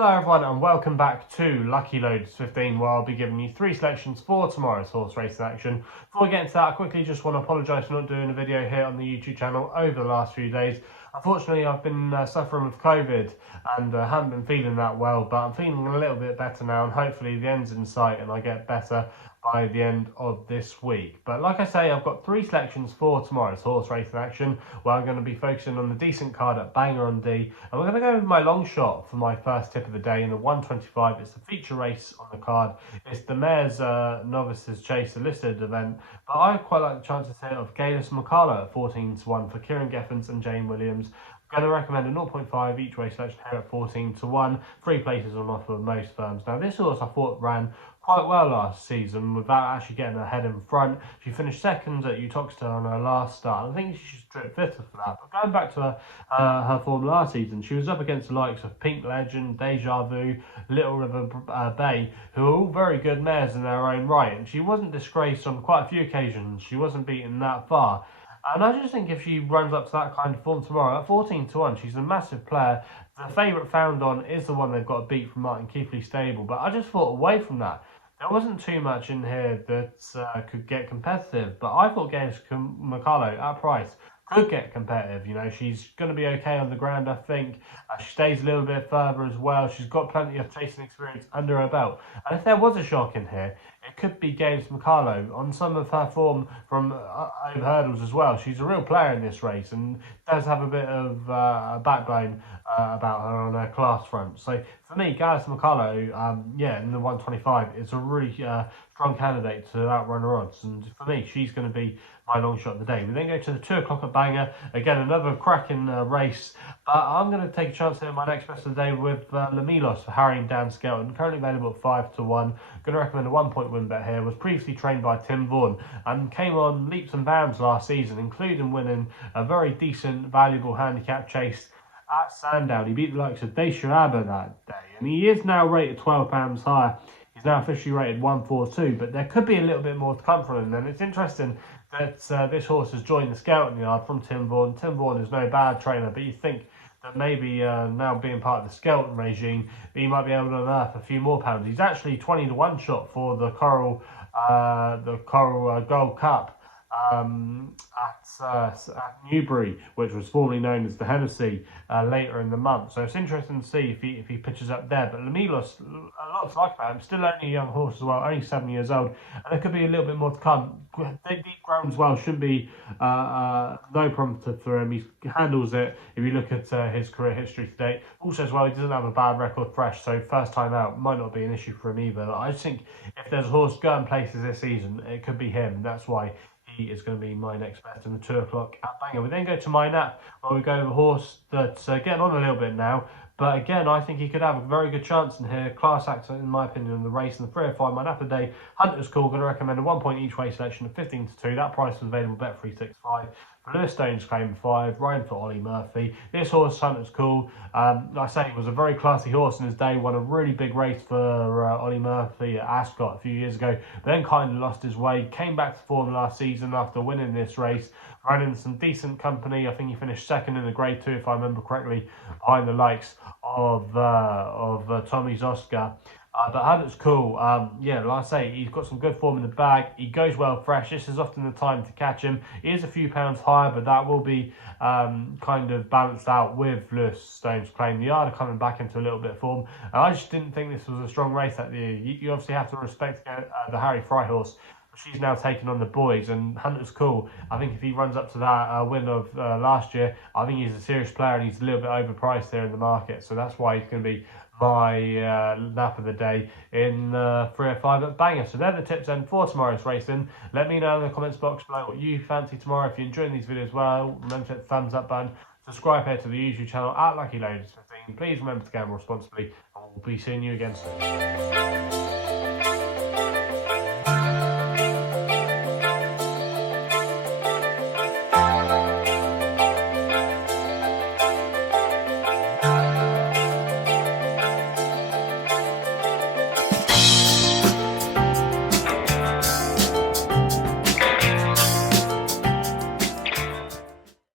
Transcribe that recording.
Hello everyone and welcome back to Lucky Loads 15, where I'll be giving you 3 selections for tomorrow's horse racing action. Before we get into that, I quickly just want to apologise for not doing a video here on the YouTube channel over the last few days. Unfortunately, I've been suffering with COVID and haven't been feeling that well, but I'm feeling a little bit better now, and hopefully the end's in sight and I get better by the end of this week. But like I say, I've got 3 selections for tomorrow's horse racing action, where I'm going to be focusing on the decent card at Bangor-On-Dee, and we're going to go with my long shot for my first tip of the day in the 125. It's a feature race on the card. It's the Mayor's Novices Chase, a listed event, but I quite like the chances here of Galice Macalo at 14-1 for Kieran Geffens and Jane Williams. I'm going to recommend a 0.5 each way selection here at 14-1. 3 places on offer with most firms. Now this horse I thought ran quite well last season without actually getting ahead in front. She finished second at Utoxeter on her last start. I think she should strip fifth for that. But going back to her form last season, she was up against the likes of Pink Legend, Deja Vu, Little River Bay, who are all very good mares in their own right. And she wasn't disgraced on quite a few occasions. She wasn't beaten that far. And I just think if she runs up to that kind of form tomorrow, at 14-1, she's a massive player. The favourite Found On is the one they've got to beat from Martin Keithley stable. But I just thought away from that, there wasn't too much in here that could get competitive. But I thought Galice Macalo at price could get competitive. You know, she's going to be okay on the ground, I think. She stays a little bit further as well. She's got plenty of chasing experience under her belt. And if there was a shock in here, it could be Galice Macalo on some of her form from over hurdles as well. She's a real player in this race and does have a bit of a backbone about her on her class front. So for me, Galice Macalo, in the 125, is a really strong candidate to outrun her odds. And for me, she's going to be my long shot of the day. We then go to the 2 o'clock at Bangor. Again, another cracking race. But I'm going to take a chance here in my next best of the day with Milos for Harry and Dan Skelton. Currently available at 5-1. Going to recommend a 1-point win bet here. Was previously trained by Tim Vaughan and came on leaps and bounds last season, including winning a very decent, valuable handicap chase at Sandown. He beat the likes of Descharaba that day, and he is now rated £12 higher. He's now officially rated 142, but there could be a little bit more to come from him. And it's interesting that this horse has joined the scouting yard from Tim Vaughan. Tim Vaughan is no bad trainer, but you think that maybe now being part of the scouting regime, he might be able to unearth a few more pounds. He's actually 20-1 shot for the Calll Gold Cup at Newbury, which was formerly known as the Hennessy, later in the month. So it's interesting to see if he pitches up there. But Milos, a lot to like about him. Still only a young horse as well, only 7 years old, and there could be a little bit more to come. Deep ground as well shouldn't be no problem for him. He handles it if you look at his career history to date. Also as well, he doesn't have a bad record fresh, so first time out might not be an issue for him either. But I just think if there's a horse going places this season, it could be him. That's why he is going to be my next best in the 2 o'clock at Bangor. We then go to my nap, where we go with a horse that's getting on a little bit now. But again, I think he could have a very good chance in here. Class actor, in my opinion, in the race. In the 305, my nap of the day, Hunter's Calll. Going to recommend a 1-point each way selection of 15-2. That price was available bet 365. Lewis Stone's claim 5, riding for Ollie Murphy. This horse, Hunter's Calll, like I say, was a very classy horse in his day. Won a really big race for Ollie Murphy at Ascot a few years ago, but then kind of lost his way. Came back to form last season after winning this race. Ran in some decent company. I think he finished second in the Grade 2, if I remember correctly, behind the likes of Tommy's Oscar. But Hunter's Calll, like I say, he's got some good form in the bag. He goes well fresh. This is often the time to catch him. He is a few pounds higher, but that will be kind of balanced out with Lewis Stone's claim. The yard are coming back into a little bit of form. And I just didn't think this was a strong race that year. You obviously have to respect the Harry Fry horse. She's now taking on the boys, and Hunter's Calll, I think if he runs up to that win of last year, I think he's a serious player and he's a little bit overpriced there in the market. So that's why he's going to be my nap of the day in 305 at Bangor. So they're the tips then for tomorrow's racing. Let me know in the comments box below what you fancy tomorrow. If you're enjoying these videos, well, remember to hit the thumbs up button. Subscribe here to the YouTube channel at Lucky Loads 15. Please remember to gamble responsibly, and we'll be seeing you again soon.